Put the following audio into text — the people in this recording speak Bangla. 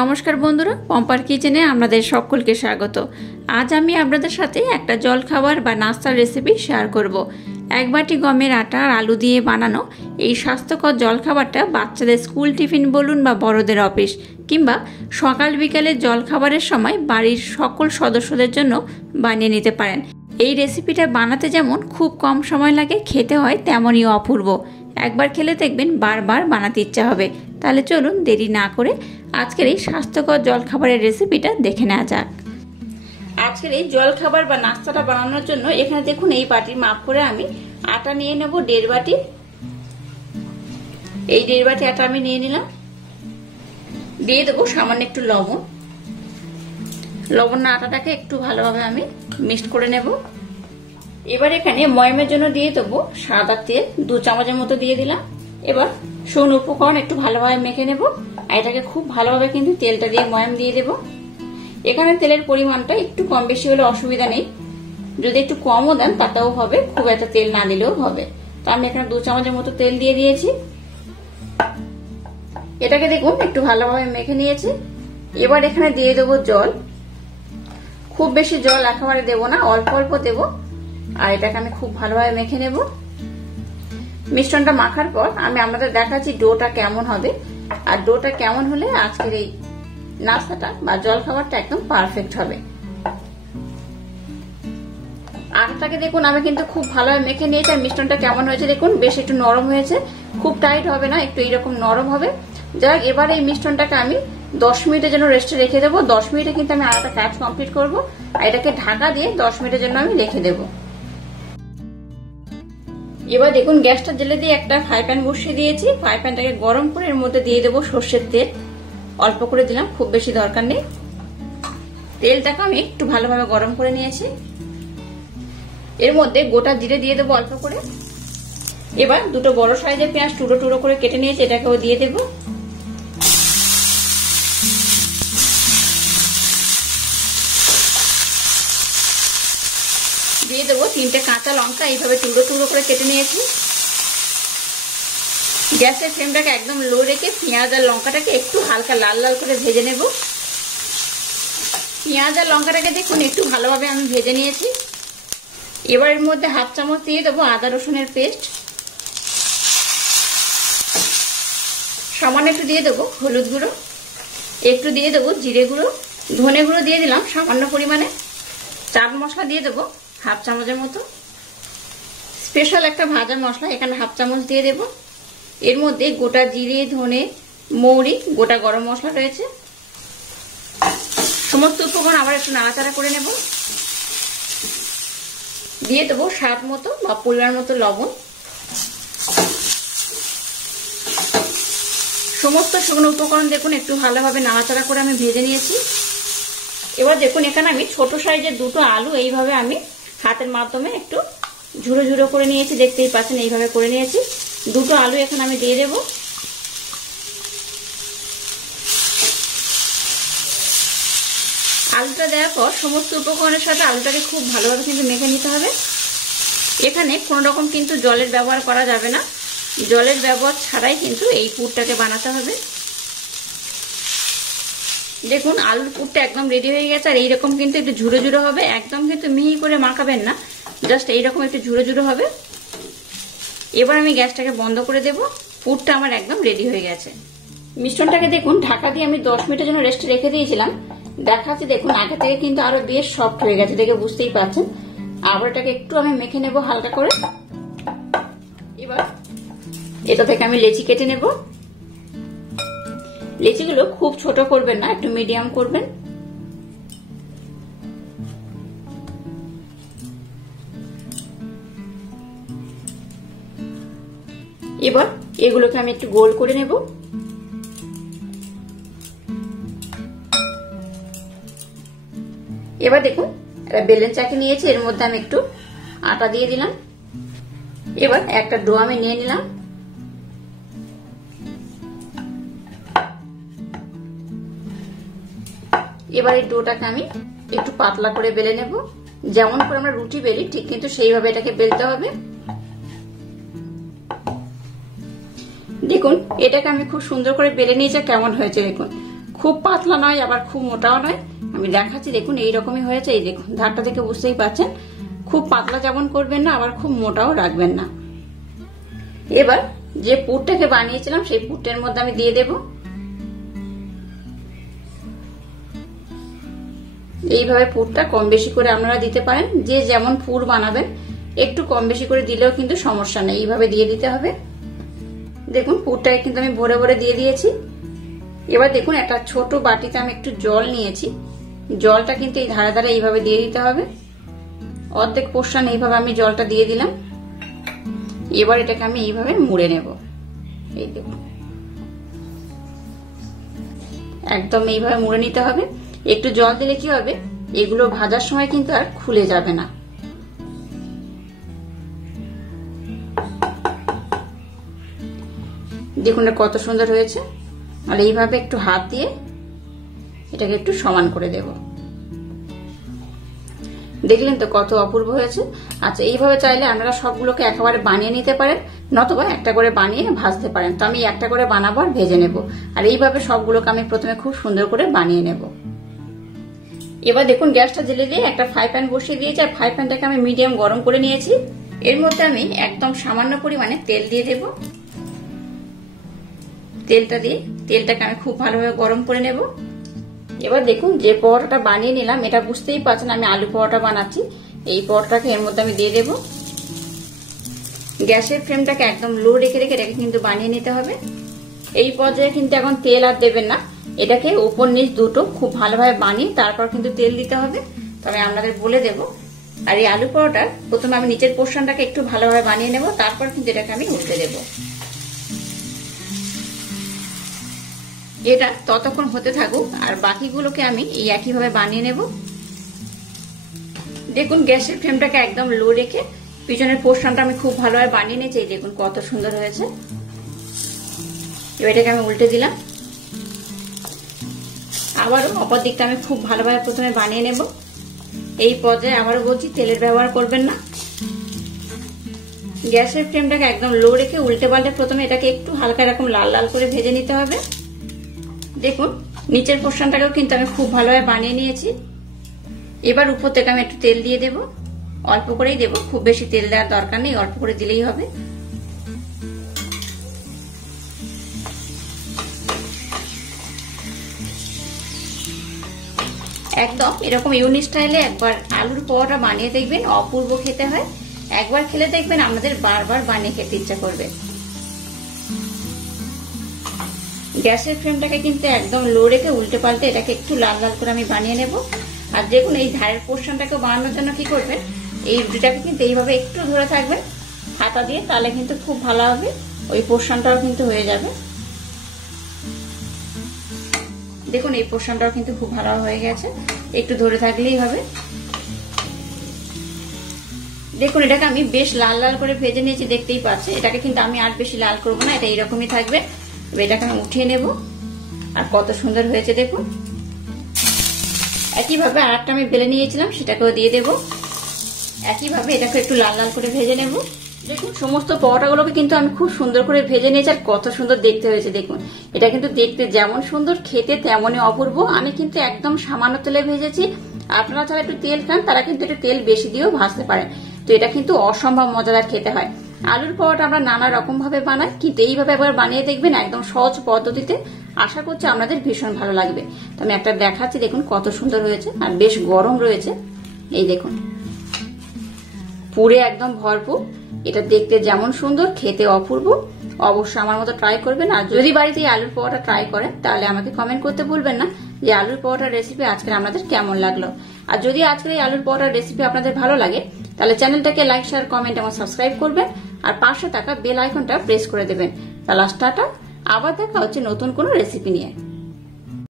নমস্কার বন্ধুরা, পম্পার কিচেনে আপনাদের সকলকে স্বাগত। আজ আমি আপনাদের সাথে একটা জলখাবার বা নাস্তার রেসিপি শেয়ার করব। এক বাটি গমের আটা আর আলু দিয়ে বানানো এই স্বাস্থ্যকর জলখাবারটা বাচ্চাদের স্কুল টিফিন বলুন বা বড়দের অফিস কিংবা সকাল বিকালের জলখাবারের সময় বাড়ির সকল সদস্যদের জন্য বানিয়ে নিতে পারেন। এই রেসিপিটা বানাতে যেমন খুব কম সময় লাগে, খেতে হয় তেমনই অপূর্ব। একবার খেলে দেখবেন বারবার বানাতে ইচ্ছা হবে। তাহলে চলুন দেরি না করে আজকের এই স্বাস্থ্যকর জলখাবারের রেসিপিটা দেখে নেওয়া যাক। আজকের এই জলখাবার বা নাস্তাটা বানানোর জন্য এখানে দেখুন এই বাটির মাপ করে আমি আটা নিয়ে নেব 1.5 বাটি। এই 1.5 বাটি আটা আমি নিয়ে নিলাম। দিয়ে দেবো সামান্য একটু লবণ। লবণ না আটাটাকে একটু ভালোভাবে আমি মিক্সড করে নেব। এবার এখানে ময়মের জন্য দিয়ে দেবো সাদা তেল 2 চামচের মতো দিয়ে দিলাম। এবার শুকনো উপকরণ একটু ভালোভাবে মেখে নেব। আর এটাকে খুব ভালোভাবে কিন্তু তেলটা দিয়ে ময়ম দিয়ে দেব। এখানে তেলের পরিমাণটা একটু কম বেশি হলে অসুবিধা নেই, যদি একটু কমও দেন তাতেও হবে, খুব একটা তেল না দিলেও হবে। তো আমি এখানে 2 চামচের মতো তেল দিয়ে দিয়েছি। এটাকে দেখুন একটু ভালোভাবে মেখে নিয়েছি। এবার এখানে দিয়ে দেবো জল। খুব বেশি জল একেবারে দেবো না, অল্প অল্প দেবো। আর এটাকে আমি খুব ভালোভাবে মেখে নেব। মিশ্রণটা মাখার পর আমি আপনাদের দেখাচ্ছি ডোটা কেমন হবে। আর ডোটা কেমন হলে আজকের এই নাস্তাটা বা জলখাবারটা একদম পারফেক্ট হবে। আটাটাকে দেখুন আমি কিন্তু খুব ভালোভাবে মেখে নিয়েছি। আর মিশ্রণটা কেমন হয়েছে দেখুন, বেশ একটু নরম হয়েছে, খুব টাইট হবে না, একটু এইরকম নরম হবে। যাই হোক, এবার এই মিশ্রণটাকে আমি 10 মিনিটের জন্য রেস্টে রেখে দেবো। 10 মিনিটে কিন্তু আমি আটাটা কাজ কমপ্লিট করবো। আর এটাকে ঢাকা দিয়ে 10 মিনিটের জন্য আমি রেখে দেবো। এবার দেখুন গ্যাসটা জ্বেলে দিয়ে একটা ফ্রাই প্যান বসিয়ে দিয়েছি। ফ্রাই প্যানটাকে গরম করে এর মধ্যে দিয়ে দেবো সর্ষের তেল। অল্প করে দিলাম, খুব বেশি দরকার নেই। তেলটাকে আমি একটু ভালোভাবে গরম করে নিয়েছি। এর মধ্যে গোটা জিরে দিয়ে দেবো অল্প করে। এবার 2টো বড় সাইজের পেঁয়াজ টুকরো টুকরো করে কেটে নিয়েছি, এটাকেও দিয়ে দেবো। দিয়ে দেবো 3টে কাঁচা লঙ্কা, এইভাবে টুকরো টুকরো করে কেটে নিয়েছি। গ্যাসের ফ্লেমটাকে একদম লো রেখে পেঁয়াজ আর লঙ্কাটাকে একটু হালকা লাল লাল করে ভেজে নেব। পেঁয়াজ আর লঙ্কাটাকে দেখুন একটু ভালোভাবে আমি ভেজে নিয়েছি। এবার এর মধ্যে 1/2 চামচ দিয়ে দেবো আদা রসুনের পেস্ট। সামান্য একটু দিয়ে দেবো হলুদ গুঁড়ো, একটু দিয়ে দেবো জিরে গুঁড়ো, ধনে গুঁড়ো দিয়ে দিলাম সামান্য পরিমাণে। চাট মশলা দিয়ে দেবো 1/2 চামচের মতো। স্পেশাল একটা ভাজা মশলা এখানে 1/2 চামচ দিয়ে দেবো। এর মধ্যে গোটা জিরে, ধনে, মৌরি, গোটা গরম মশলা রয়েছে। সমস্ত উপকরণ আবার একটু নাড়াচাড়া করে নেব। দিয়ে দেবো স্বাদ মতো বা পরিমাণ মতো লবণ। সমস্ত শুকনো উপকরণ দেখুন একটু ভালোভাবে নাড়াচাড়া করে আমি ভেজে নিয়েছি। এবার দেখুন এখানে আমি ছোট সাইজের 2টো আলু এইভাবে আমি হাতের মাধ্যমে একটু ঝুড়ো ঝুড়ো করে নিয়েছি, দেখতেই পাচ্ছেন এইভাবে করে নিয়েছি। 2টো আলু এখন আমি দিয়ে দেব। আলুটা দেওয়ার পর সমস্ত উপকরণের সাথে আলুটাকে খুব ভালোভাবে কিন্তু মেখে নিতে হবে। এখানে কোনো রকম কিন্তু জলের ব্যবহার করা যাবে না, জলের ব্যবহার ছাড়াই কিন্তু এই পুরটাকে বানাতে হবে। দেখুন আলুর পুরটা একদম রেডি হয়ে গেছে। আর এইরকম কিন্তু একটু ঝুড়ো ঝুড়ো হবে, একদম কিন্তু মিহি করে মাখাবেন না, জাস্ট এইরকম একটু ঝুড়ো ঝুড়ো হবে। এবার আমি গ্যাসটাকে বন্ধ করে দেব। পুরটা আমার একদম রেডি হয়ে গেছে। মিশ্রণটাকে দেখুন ঢাকা দিয়ে আমি 10 মিনিটের জন্য রেস্টে রেখে দিয়েছিলাম। দেখাচ্ছি দেখুন আগে থেকে কিন্তু আরো বেশ সফট হয়ে গেছে, দেখে বুঝতেই পারছেন। আবার এটাকে একটু আমি মেখে নেব হালকা করে। এবার এটা থেকে আমি লেচি কেটে নেব। লেচিগুলো খুব ছোট করবেন না, একটু মিডিয়াম করবেন। এবার এগুলোকে আমি একটু গোল করে নেব। এবার দেখুন একটা বেলেন চাকি নিয়েছি, এর মধ্যে আমি একটু আটা দিয়ে দিলাম। এবার একটা ডো আমি নিয়ে নিলাম। এবার এই ডোটাকে আমি একটু পাতলা করে বেলে নেব। যেমন করে আমরা রুটি বেলি ঠিক কিন্তু সেইভাবে এটাকে বেলতে হবে। দেখুন এটাকে আমি খুব সুন্দর করে বেলে নিয়েছি, কেমন হয়েছে দেখুন। খুব পাতলা নয় আবার খুব মোটাও নয়। আমি দেখাচ্ছি, দেখুন এইরকমই হয়েছে। এই দেখুন ধারটা থেকে বুঝতেই পারছেন, খুব পাতলা যেমন করবেন না আবার খুব মোটাও রাখবেন না। এবার যে পুরটাকে বানিয়েছিলাম সেই পুরটার মধ্যে আমি দিয়ে দেব। এইভাবে পুরটা কম বেশি করে আপনারা দিতে পারেন, যে যেমন পুর বানাবেন একটু কম বেশি করে দিলেও কিন্তু সমস্যা নেই, এইভাবে দিয়ে দিতে হবে। দেখুন পুরটাকে কিন্তু আমি ভরে ভরে দিয়ে দিয়েছি। এবার দেখুন একটা ছোট বাটিতে আমি একটু জল নিয়েছি, জলটা কিন্তু এই ধারে ধারে এইভাবে দিয়ে দিতে হবে। অর্ধেক পোর্শন এইভাবে আমি জলটা দিয়ে দিলাম। এবার এটাকে আমি এইভাবে মুড়ে নেব। এই দেখুন একদম এইভাবে মুড়ে নিতে হবে। একটু জল দিলে কি হবে, এগুলো ভাজার সময় কিন্তু আর খুলে যাবে না। দেখুন কত সুন্দর হয়েছে। আর এইভাবে একটু হাত দিয়ে এটাকে একটু সমান করে দেব। দেখলেন তো কত অপূর্ব হয়েছে। আচ্ছা এইভাবে চাইলে আপনারা সবগুলোকে একেবারে বানিয়ে নিতে পারেন, নতুবা একটা করে বানিয়ে ভাজতে পারেন। তো আমি একটা করে বানাবো আর ভেজে নেব। আর এইভাবে সবগুলোকে আমি প্রথমে খুব সুন্দর করে বানিয়ে নেব। এবার দেখুন গ্যাসটা জ্বেলে দিয়ে একটা ফ্রাই প্যান বসিয়ে দিয়েছি, আর ফ্রাই প্যানটাকে আমি মিডিয়াম গরম করে নিয়েছি। এর মধ্যে আমি একদম সামান্য পরিমাণে তেল দিয়ে দেব। তেলটা দিয়ে তেলটাকে আমি খুব ভালোভাবে গরম করে নেব। এবার দেখুন যে পরোটাটা বানিয়ে নিলাম, এটা বুঝতেই পারছেন আমি আলু পরোটা বানাচ্ছি। এই পরোটাকে এর মধ্যে আমি দিয়ে দেব। গ্যাসের ফ্লেমটাকে একদম লো রেখে রেখে এটাকে কিন্তু বানিয়ে নিতে হবে। এই পর্যায়ে কিন্তু এখন তেল আর দেবেন না, এটাকে উপর নিচ দুটো খুব ভালোভাবে বানিয়ে তারপর কিন্তু তেল দিতে হবে। তবে আপনাদের বলে দেব। আর এই আলু পরোটার প্রথমে আমি নিচের পোর্শনটাকে একটু ভালোভাবে বানিয়ে নেব, তারপর কিন্তু এটাকে আমি উল্টে দেব। এটা ততক্ষণ হতে থাকুক, আর বাকিগুলোকে আমি এই একইভাবে বানিয়ে নেব। দেখুন গ্যাসের ফ্লেমটাকে একদম লো রেখে পিছনের পোর্শনটা আমি খুব ভালোভাবে বানিয়ে নিয়েছি। দেখুন কত সুন্দর হয়েছে। এবার এটাকে আমি উল্টে দিলাম। আবারও অপর দিকটা আমি খুব ভালোভাবে প্রথমে বানিয়ে নেব। এই পর্যায়ে আবারও বলছি তেলের ব্যবহার করবেন না। গ্যাসের ফ্লেমটাকে একদম লো রেখে উল্টে পাল্টে প্রথমে এটাকে একটু হালকা এরকম লাল লাল করে ভেজে নিতে হবে। দেখুন নিচের পোর্শনটাকেও কিন্তু আমি খুব ভালোভাবে বানিয়ে নিয়েছি। এবার উপর থেকে আমি একটু তেল দিয়ে দেব, অল্প করেই দেব, খুব বেশি তেল দেওয়ার দরকার নেই, অল্প করে দিলেই হবে। একদম এরকম ইউনিক স্টাইলে একবার আলুর পরোটা বানিয়ে দেখবেন, অপূর্ব খেতে হয়। একবার খেলে দেখবেন আপনাদের বারবার বানিয়ে খেতে ইচ্ছা করবে। গ্যাসের ফ্লেমটাকে কিন্তু একদম লো রেখে উল্টে পাল্টে এটাকে একটু লাল লাল করে আমি বানিয়ে নেব। আর দেখুন এই ধারের পোর্শনটাকে বানানোর জন্য কি করবেন, এই রুটিটাকে কিন্তু এইভাবে একটু ধরে থাকবেন হাতা দিয়ে, তাহলে কিন্তু খুব ভালো হবে, ওই পোর্শনটাও কিন্তু হয়ে যাবে। দেখুন এই পোর্শনটাও কিন্তু খুব ভালো হয়ে গেছে, একটু ধরে থাকলেই হবে। দেখুন এটাকে আমি বেশ লাল লাল করে ভেজে নিয়েছি, দেখতেই পাচ্ছি। এটাকে কিন্তু আমি আর বেশি লাল করব না, এটা এইরকমই থাকবে। এটাকে আমি উঠিয়ে নেব। আর কত সুন্দর হয়েছে দেখুন। একইভাবে আর একটা আমি বেলে নিয়েছিলাম, সেটাকেও দিয়ে দেব। একইভাবে এটাকে একটু লাল লাল করে ভেজে নেব। দেখুন সমস্ত পরোটাগুলোকে কিন্তু আমি খুব সুন্দর করে ভেজে নিয়েছি, আর কত সুন্দর দেখতে হয়েছে দেখুন। এটা কিন্তু দেখতে যেমন সুন্দর, খেতে তেমনই অপূর্ব। আমি কিন্তু একদম সামান্য তেলে ভেজেছি। আপনারা যারা একটু তেল খান তারা কিন্তু একটু তেল বেশি দিয়েও ভাজতে পারেন। তো এটা কিন্তু অসম্ভব মজাদার খেতে হয়। আলুর পরোটা আমরা নানা রকম ভাবে বানাই, কিন্তু এইভাবে একবার বানিয়ে দেখবেন একদম সহজ পদ্ধতিতে। আশা করছি আপনাদের ভীষণ ভালো লাগবে। তো আমি একটা দেখাচ্ছি, দেখুন কত সুন্দর হয়েছে, আর বেশ গরম রয়েছে। এই দেখুন পুরে একদম ভরপুর। এটা দেখতে যেমন সুন্দর, খেতে অপূর্ব। অবশ্যই আমার মতো ট্রাই করবেন। আর যদি বাড়িতে আলুর পরোটা ট্রাই করেন তাহলে আমাকে কমেন্ট করতে ভুলবেন না যে আলুর পরোটার রেসিপি আজকের আপনাদের কেমন লাগলো। আর যদি আজকের এই আলুর পরোটার রেসিপি আপনাদের ভালো লাগে তাহলে চ্যানেলটাকে লাইক, শেয়ার, কমেন্ট এবং সাবস্ক্রাইব করবেন। আর পাশে থাকা বেল আইকনটা প্রেস করে দেবেন। তাহলে টাটা, আবার দেখা হচ্ছে নতুন কোনো রেসিপি নিয়ে।